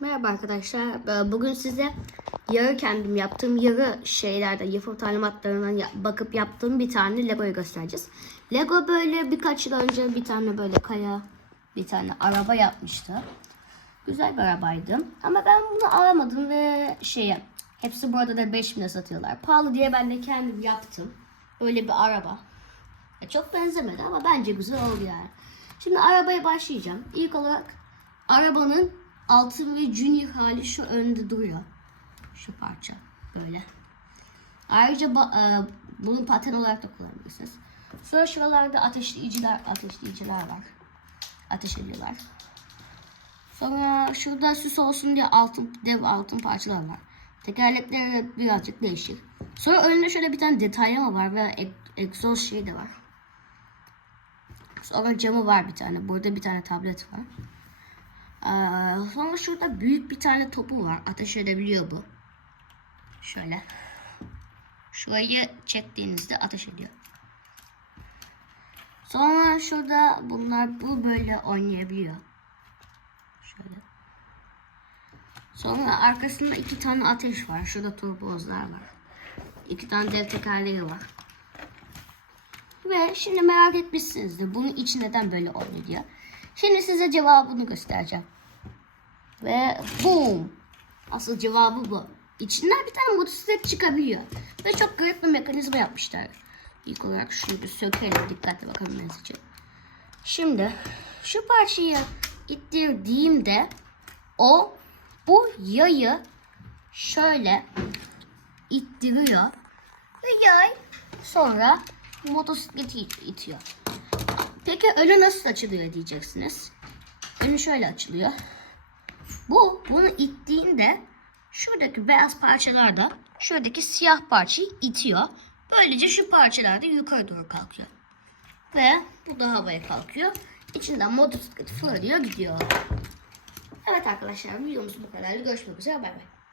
Merhaba arkadaşlar. Ee, Bugün size yarı kendim yaptığım yarı şeylerden, yapım talimatlarından bakıp yaptığım bir tane Lego'yu göstereceğiz. Lego böyle birkaç yıl önce bir tane böyle kaya, bir tane araba yapmıştı. Güzel bir arabaydı. Ama ben bunu alamadım ve şeye, hepsi burada da 5 bine satıyorlar. Pahalı diye ben de kendim yaptım. Böyle bir araba. Ya Çok benzemedi ama bence güzel oldu yani. Şimdi arabaya başlayacağım. İlk olarak arabanın altın ve junior hali şu önde duruyor. Şu parça böyle. Ayrıca e, bunu paten olarak da kullanabilirsiniz. Sonra şuralarda ateşleyiciler, ateşleyiciler var. Ateş ediyorlar. Sonra şurada süs olsun diye altın dev altın parçalar var. Tekerlekleri birazcık değişik. Sonra önünde şöyle bir tane detaylama var ve ek- egzoz şey de var. Sonra camı var bir tane. Burada bir tane tablet var. Ee, sonra şurada büyük bir tane topu var. Ateş edebiliyor bu. Şöyle. Şurayı çektiğinizde ateş ediyor. Sonra şurada bunlar bu böyle oynayabiliyor. Şöyle. Sonra arkasında iki tane ateş var. Şurada turbozlar var. İki tane dev tekerleği var. Ve şimdi merak etmişsinizdir bunun içi neden böyle diye. Şimdi size cevabını göstereceğim. Ve boom. Asıl cevabı bu. İçinden bir tane motosiklet çıkabiliyor. Ve çok garip bir mekanizma yapmışlar. İlk olarak şunu bir sökelim. Dikkatli bakabilmeniz için. Şimdi şu parçayı ittirdiğimde o bu yayı şöyle ittiriyor. Ve yay sonra motosikleti it- itiyor. Peki önü nasıl açılıyor diyeceksiniz. Önü şöyle açılıyor. Bu bunu ittiğinde şuradaki beyaz parçalar da şuradaki siyah parçayı itiyor. Böylece şu parçalar da yukarı doğru kalkıyor. Ve bu da havaya kalkıyor. İçinden motosiklet fırlıyor gidiyor. Evet arkadaşlar videomuz bu kadar. Görüşmek üzere bay bay.